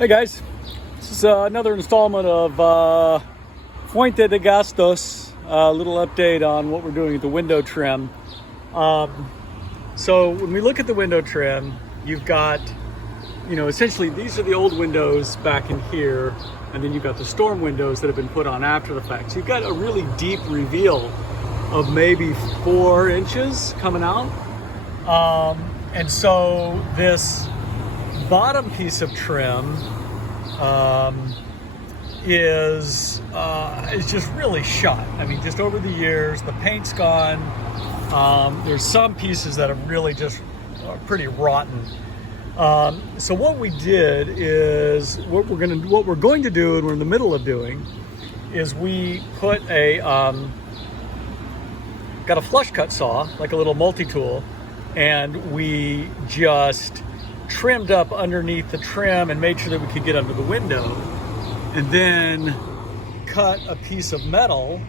Hey guys, this is another installment of Fuente de Gastos, a little update on what we're doing with the window trim. So when we look at the window trim, you've got, essentially these are the old windows back in here, and then you've got the storm windows that have been put on after the fact. So you've got a really deep reveal of maybe 4 inches coming out. And so this bottom piece of trim is just really shot. I mean, just over the years, the paint's gone. There's some pieces that are really just pretty rotten. So what we did is what we're going to do, and we're in the middle of doing, is we put got a flush cut saw, like a little multi-tool, and we just trimmed up underneath the trim and made sure that we could get under the window, and then cut a piece of metal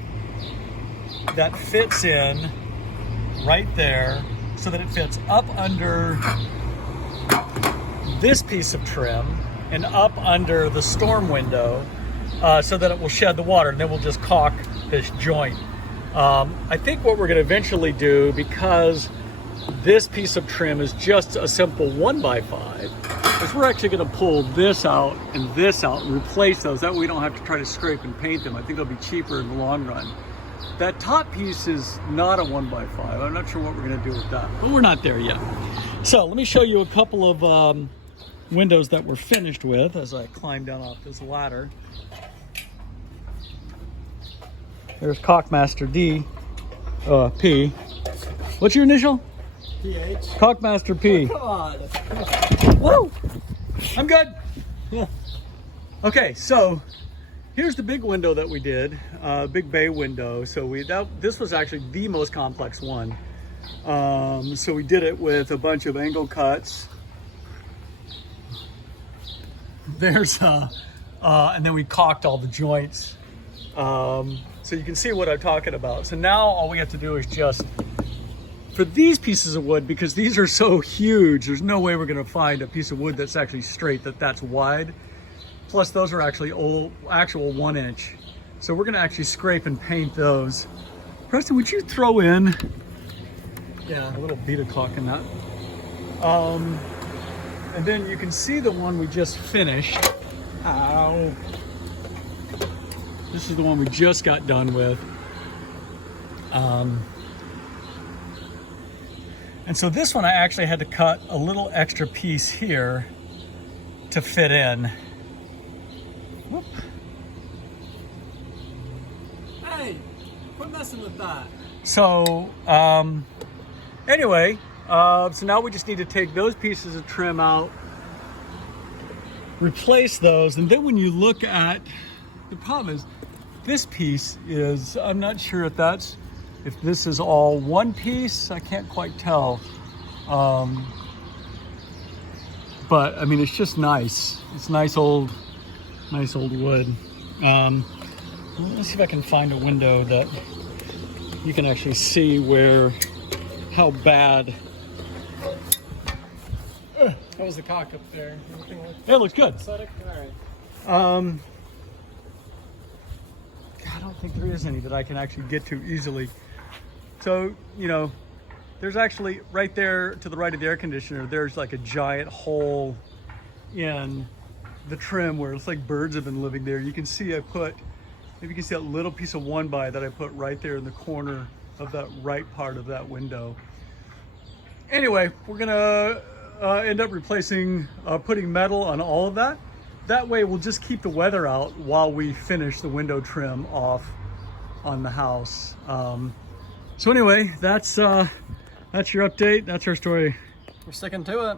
that fits in right there so that it fits up under this piece of trim and up under the storm window, so that it will shed the water, and then we'll just caulk this joint. I think what we're going to eventually do, because this piece of trim is just a simple 1x5, is we're actually going to pull this out and replace those. That way we don't have to try to scrape and paint them. I think they'll be cheaper in the long run. That top piece is not a 1x5. I'm not sure what we're going to do with that, but we're not there yet. So let me show you a couple of windows that we're finished with as I climb down off this ladder. There's Caulkmaster P. What's your initial? PH. Caulkmaster P. Come on. Woo! I'm good. Yeah. Okay, so here's the big window that we did, big bay window. So this was actually the most complex one. So we did it with a bunch of angle cuts. There's and then we caulked all the joints. So you can see what I'm talking about. So now all we have to do is just, for these pieces of wood, because these are so huge, there's no way we're going to find a piece of wood that's actually straight, that's wide. Plus those are actually actual 1 inch. So we're going to actually scrape and paint those. Preston, would you throw in a little bead of caulk in that? And then you can see the one we just finished. Ow. This is the one we just got done with. And so this one I actually had to cut a little extra piece here to fit in. Whoop. Hey, quit messing with that. So anyway, so now we just need to take those pieces of trim out, replace those, and then when you look at, the problem is this piece is, I'm not sure if this is all one piece. I can't quite tell. But I mean, it's just nice. It's nice old wood. Let's see if I can find a window that you can actually see how bad. How was the caulk up there? Anything like It looks good. aesthetic? All right. I don't think there is any that I can actually get to easily. So, there's actually right there to the right of the air conditioner, there's like a giant hole in the trim where it's like birds have been living there. You can see maybe you can see that little piece of 1x that I put right there in the corner of that right part of that window. Anyway, we're gonna end up replacing, putting metal on all of that. That way we'll just keep the weather out while we finish the window trim off on the house. So anyway, that's your update. That's our story. We're sticking to it.